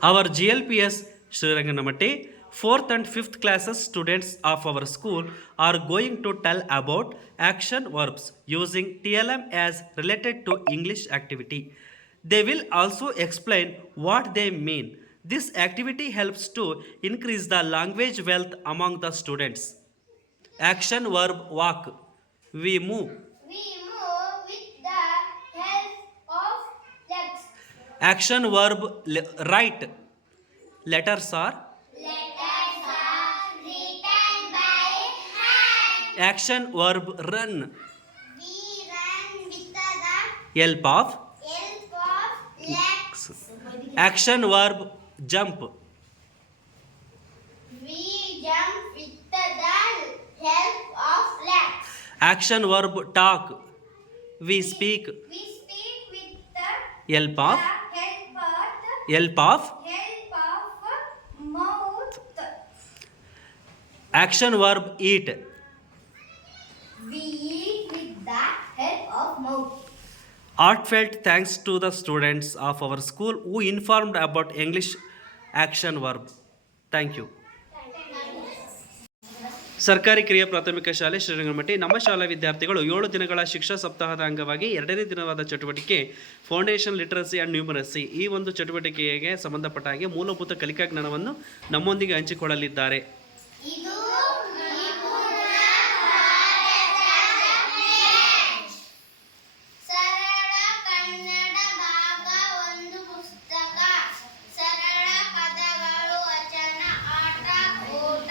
Our GLPS Sriranganamatti 4th and 5th classes students of our school are going to tell about action verbs using TLM as related to English activity. They will also explain what they mean. This activity helps to increase the language wealth among the students. Action verb walk. We move. We move with the help of legs. Action verb write. Letters are. Letters are written by hand. Action verb run. We run with the Help of. help of legs. Action verb jump. We jump with the help of legs. Action verb talk. We speak. We speak with the Help of. help Help of. mouth. Action verb eat. We eat with the help of mouth. Heartfelt thanks to the students of our school who informed about English action verb. Thank you. ಸರ್ಕಾರಿ ಕಿರಿಯ ಪ್ರಾಥಮಿಕ ಶಾಲೆ ಶ್ರೀರಂಗಮಟ್ಟಿ ನಮ್ಮ ಶಾಲಾ ವಿದ್ಯಾರ್ಥಿಗಳು 7 ದಿನಗಳ ಶಿಕ್ಷಾ ಸಪ್ತಾಹದ ಅಂಗವಾಗಿ 2ನೇ ದಿನವಾದ ಚಟುವಟಿಕೆ ಫೌಂಡೇಶನ್ ಲಿಟರಸಿ ಆ್ಯಂಡ್ ನ್ಯೂಮರಸಿ ಈ ಒಂದು ಚಟುವಟಿಕೆಗೆ ಸಂಬಂಧಪಟ್ಟ ಹಾಗೆ ಮೂಲಭೂತ ಕಲಿಕಾ ಜ್ಞಾನವನ್ನು ನಮ್ಮೊಂದಿಗೆ ಹಂಚಿಕೊಳ್ಳಲಿದ್ದಾರೆ. ಇದು ಸರಳ ಕನ್ನಡ ಭಾಗ ಒಂದು ಪುಸ್ತಕ. ಸರಳ ಪದಗಳು ವಚನ ಆಟ ಓಟ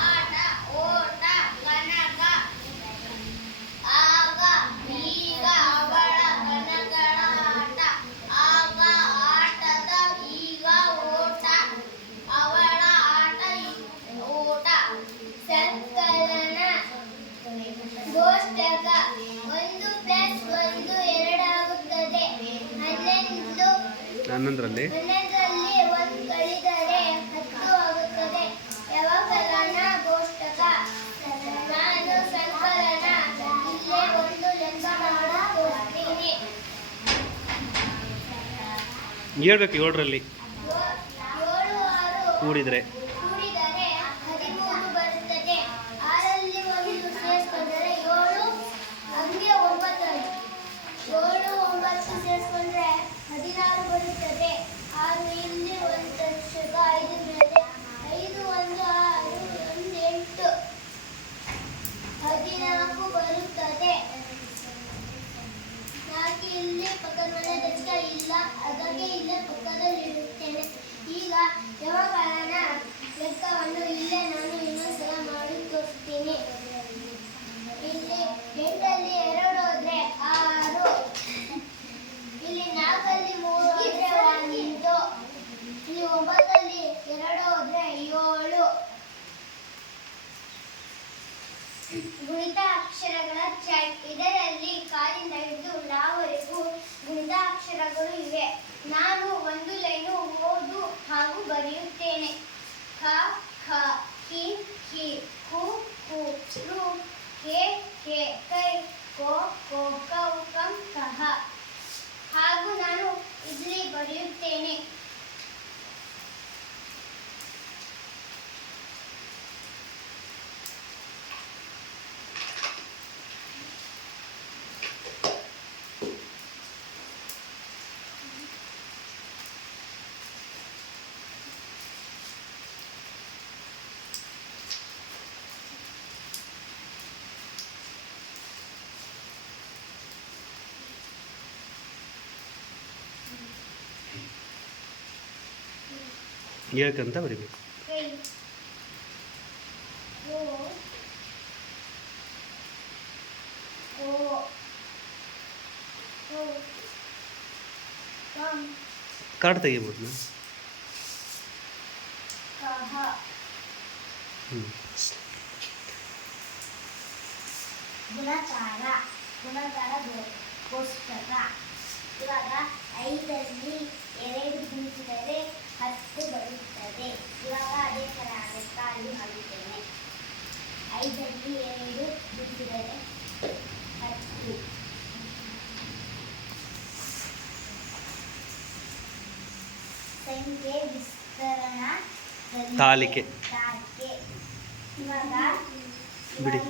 ಆಟ ಓಟ ಕನಕ ಆಗ ಈಗ ಅವಳ ಕನಕಳ ಆಟ ಆಗ ಆಟದ ಈಗ ಓಟ ಅವಳ ಆಟ ಓಟ. ಸಂಕಲನ ಕೋಷ್ಟಕ 1+1 2 ಆಗುತ್ತದೆ. 11ರಲ್ಲಿ 11ರಲ್ಲಿ 1 ಕಳೆದರೆ 10 ಆಗುತ್ತದೆ. ವ್ಯವಕಲನ ಕೋಷ್ಟಕ. ನಾನು ಸಂಕಲನ ಇಲ್ಲೇ ಒಂದು ಲೆಕ್ಕ ಮಾಡುತ್ತೀನಿ. ಹೇಳ್ಬೇಕು 7ರಲ್ಲಿ 7 6 ಕೂಡಿದರೆ ಕೂಡಿದರೆ 13 ಬರುತ್ತದೆ. 6ರಲ್ಲಿ 1 ಸೇರಿಸಿಕೊಂಡರೆ 7 ಹಂಗೆ 9 7 9 ಸೇರಿಸಿಕೊಂಡ್ರೆ 16 ಬರುತ್ತದೆ. 6 ಇಲ್ಲಿ 1 ತಕ್ಷಕ 5 ಬರುತ್ತೆ. 5 1 6 1 8 14 ಬರುತ್ತದೆ. 4 ಇಲ್ಲಿ ಪಕ್ಕದ ಮನೆ ದಕ್ಷ ಇಲ್ಲ, ಅದಕ್ಕೆ ಇಲ್ಲೇ ಪಕ್ಕದಲ್ಲಿಡುತ್ತೇನೆ. ಈಗ ವ್ಯವಕಲನ ಲೆಕ್ಕವನ್ನು ಇಲ್ಲೇ ನಾನು ಇನ್ನೊಂದ್ಸಲ ಮಾಡಿ ತೋರಿಸ್ತೀನಿ. ಇಲ್ಲಿ 8ರಲ್ಲಿ 2 ಹೋದ್ರೆ 6, ಇಲ್ಲಿ 4ರಲ್ಲಿ 3 ಹೋದ್ರೆ 1, ಇಲ್ಲಿ 9ರಲ್ಲಿ 2 ಹೋದ್ರೆ 7. ಗುಣಿತ ಅಕ್ಷರಗಳ ಚಾರ್ಟ್. ಇದರಲ್ಲಿ ಕಾಲಿಂದ ಹಿಡಿದು ಲಾವರೆಗೂ ಗುಣಿತಾಕ್ಷರಗಳು ಇವೆ. ನಾನು ಒಂದು ಲೈನು ಓದು ಹಾಗೂ ಬರೆಯುತ್ತೇನೆ. ಕ ಖ ಕಿ ಖಿ ಕು ಕು ರು ಕೆ ಕೆ ಕೈ ಕೋ ಕೋ ಕೌ ಕಂ ಕಹ ಹಾಗೂ ನಾನು ಇಲ್ಲಿ ಬರೆಯುತ್ತೇನೆ. ಹೇಳ್ಕಂತ ಬರಿಬೇಕು. ಕೈ ಓ ಓ ಓ ಕಂ ಕಾರ್ಡ್ ತೆಗಿಬೋದು. ಕಹ ಗುಣಕಾರ. ಗುಣಕಾರ ಕೋಷ್ಟಕ. ಇವಾಗ 5ರಲ್ಲಿ 2 ಗುಣಿಸಿದರೆ 10 ಬರುತ್ತದೆ. ಇವಾಗ ಅದೇ ಥರ ಆಗುತ್ತಾ ಅಲ್ಲಿ ಹಾಕುತ್ತೇನೆ. 5ರಲ್ಲಿ 2 ಗುಣಿಸಿದರೆ 10. ಸಂಖ್ಯೆ ವಿಸ್ತರಣಾ ತಾಲಿಕೆ. ತಾಲಿಕೆ. ಇವಾಗ ಬಿಡಿ.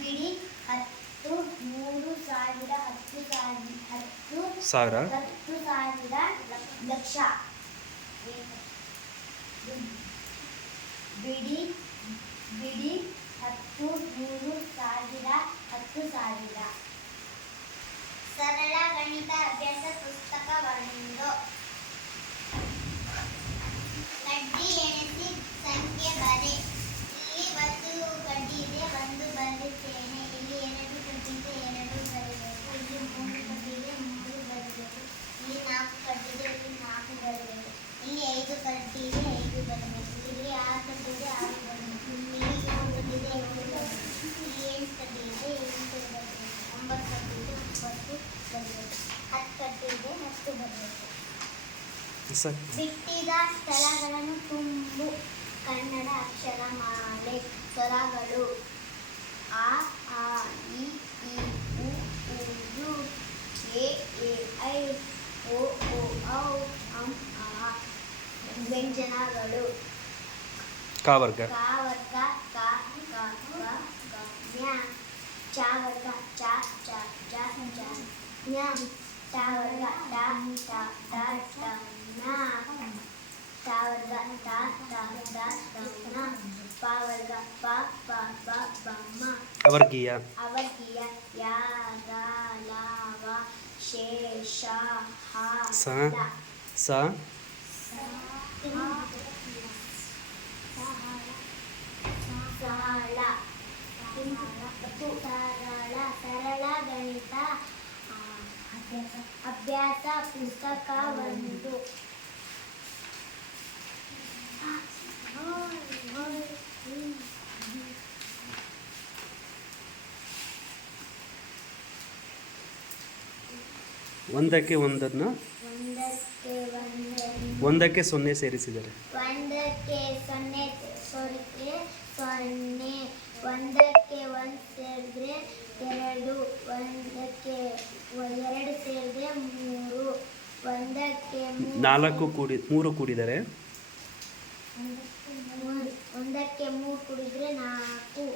ಬಿಡಿ 10 3000 10,000 ಸಾವಿರ 10,000 ಲಕ್ಷ. ಬಿಡಿ 10 3000 10,000. ಸರಳ ಗಣಿತ ಅಭ್ಯಾಸ ಪುಸ್ತಕ 1. ಕಡ್ಡಿ ಎಣಿಸಿ ಸಂಖ್ಯೆ ಬರೆ. ಇಲ್ಲಿ 1 ಕಡ್ಡಿ ಇದೆ, 1 ಬರೆಯುತ್ತೇನೆ. ಇಲ್ಲಿ 2 ಕಡ್ಡಿ ಇದೆ, 2 ಬರೆಯಬೇಕು. ಇಲ್ಲಿ 3 ಕಡ್ಡಿ ಇದೆ, 3 ಬರೆಯಬೇಕು. ಇಲ್ಲಿ 4 ಕಡ್ಡಿ ಇದೆ, ಇಲ್ಲಿ 4 ಬರೆಯಬೇಕು. ಇಲ್ಲಿ 5 ಕಡ್ಡಿ ಇದೆ, 5 ಬರೆಯಬೇಕು. ಇಲ್ಲಿ 6 ಕಡ್ಡಿ ಇದೆ, 6 ಬರೆಯಬೇಕು. ಇಲ್ಲಿ 7 ಕಡ್ಡಿ ಇದೆ, 7 ಬರೆಯಬೇಕು. ಇಲ್ಲಿ 8 ಕಡ್ಡಿ ಇದೆ, 8 ಬರೆಯಬೇಕು. 9 ಕಡ್ಡಿ ಇದೆ, 9 ಬರೆಯಬೇಕು. 10 ಕಡ್ಡಿ ಇದೆ, 10 ಬರೆಯಬೇಕು. ಸರ್ ಬಿಟ್ಟಿದ ಸ್ಥಳಗಳನ್ನು ತುಂಬು. ಕನ್ನಡ ಅಕ್ಷರಮಾಲೆ. ಸ್ವರಗಳು ಆ ಆ ಇ ಈ ಉ ಊ ಎ ಐ ಓ ಔ ಅಂ ಆ. ವ್ಯಂಜನಗಳು ಕ ವರ್ಗ. ಕ ವರ್ಗ ಕ ಕ ಗ ಗ ಜ್ಞ. ಚ ವರ್ಗ ಚ ಚ ಜ ಜ ಜ್ಞ. ಟ ವರ್ಗ ಟ ಟ ಟ ಟ ನ. ಟ ವರ್ಗ ಟ ಟ ಟ ಟ ನ. ಪ ವರ್ಗ ಪ ಪ ಬ ಬ ಮ. ಅವರ್ಗೀಯ. ಅವರ್ಗೀಯ ಯ ರ ಲ ವ ಶೇ ಶ ಹ ಸ ಲ. ಸ ಸರಳ. ಸರಳ ಗಣಿತ ಅಭ್ಯಾಸ ಪುಸ್ತಕ 1. ಒಂದಕ್ಕೆ ಒಂದನ್ನು ಒಂದಕ್ಕೆ 0 ಸೇರಿಸಿದರೆ 1ಕ್ಕೆ 0 ಸೇರಿದ್ರೆ 0. 1ಕ್ಕೆ 1 ಸೇರಿದ್ರೆ 2. 1ಕ್ಕೆ 2 ಸೇರಿದ್ರೆ 3. 1ಕ್ಕೆ 3 ಕೂಡಿದರೆ 1ಕ್ಕೆ 3 ಕೂಡಿದ್ರೆ 4.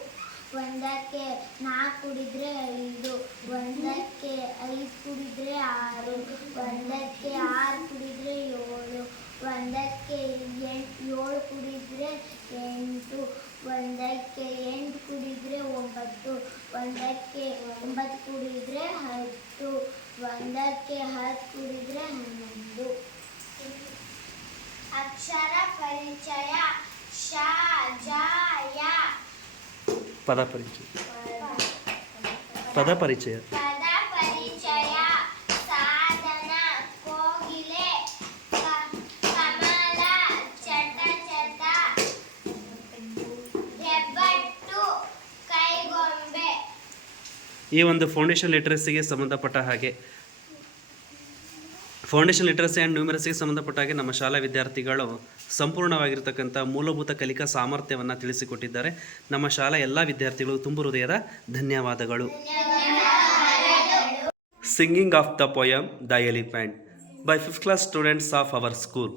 1ಕ್ಕೆ 4 ಕೂಡಿದ್ರೆ 5. 1ಕ್ಕೆ 5 ಕೂಡಿದ್ರೆ 6. 1ಕ್ಕೆ 6 ಕೂಡಿದ್ರೆ 7. 1ಕ್ಕೆ 7 ಕೂಡಿದ್ರೆ 8. 1ಕ್ಕೆ 8 ಕೂಡಿದ್ರೆ 9. 1ಕ್ಕೆ 9 ಕೂಡಿದ್ರೆ 10. 1ಕ್ಕೆ 10 ಕೂಡಿದ್ರೆ 11. ಅಕ್ಷರ ಪರಿಚಯ. ಶ ಜ ಯ. ಪದ ಪರಿಚಯ. ಪದ ಪರಿಚಯ. ಪದ ಪರಿಚಯ. ಸಾಧನ ಕೋಗಿಲೆ. ಕಮಲ ಚಟ ಚಟ. ಹೆಬ್ಬಟ್ಟು ಕೈಗೊಂಬೆ. ಈ ಒಂದು ಫೌಂಡೇಶನ್ ಲಿಟ್ರಸಿಗೆ ಸಂಬಂಧಪಟ್ಟ ಹಾಗೆ ಫೌಂಡೇಶನ್ ಲಿಟ್ರಸಿ ಆ್ಯಂಡ್ ನ್ಯೂಮರಸಿಗೆ ಸಂಬಂಧಪಟ್ಟ ಹಾಗೆ ನಮ್ಮ ಶಾಲಾ ವಿದ್ಯಾರ್ಥಿಗಳು ಸಂಪೂರ್ಣವಾಗಿರ್ತಕ್ಕಂಥ ಮೂಲಭೂತ ಕಲಿಕಾ ಸಾಮರ್ಥ್ಯವನ್ನು ತಿಳಿಸಿಕೊಟ್ಟಿದ್ದಾರೆ. ನಮ್ಮ ಶಾಲಾ ಎಲ್ಲ ವಿದ್ಯಾರ್ಥಿಗಳು ತುಂಬ ಹೃದಯದ ಧನ್ಯವಾದಗಳು. Singing of the poem the elephant by 5th class students of our school.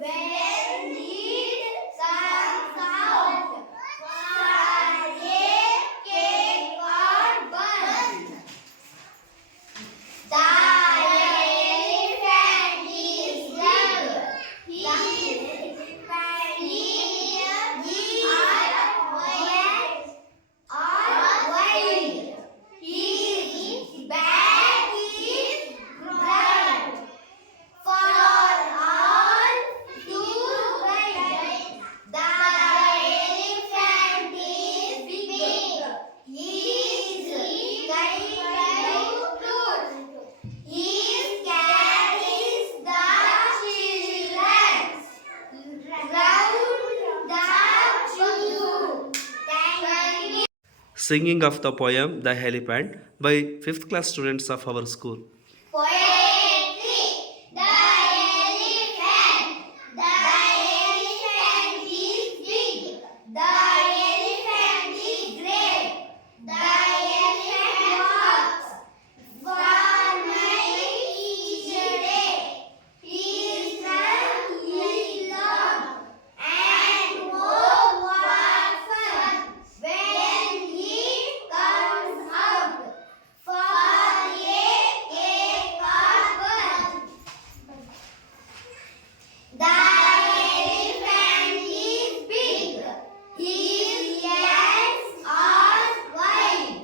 When he singing of the poem The Elephant by 5th class students of our school. Poetry. The elephant. The elephant is big. The elephant is great. The elephant walks for my each day. His trunk is long and what fun when he comes out for a carpet. The elephant is big. His ears are wide.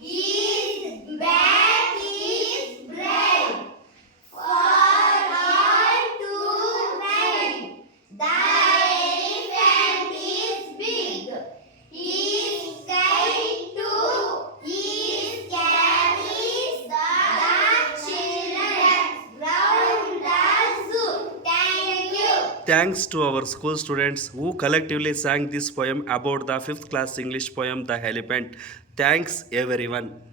His back is broad for all to ride. The elephant is big. His kite too. He carries the children round the zoo. Thank you. Thanks to our school students who collectively sang this poem about the 5th class English poem The Elephant. Thanks everyone.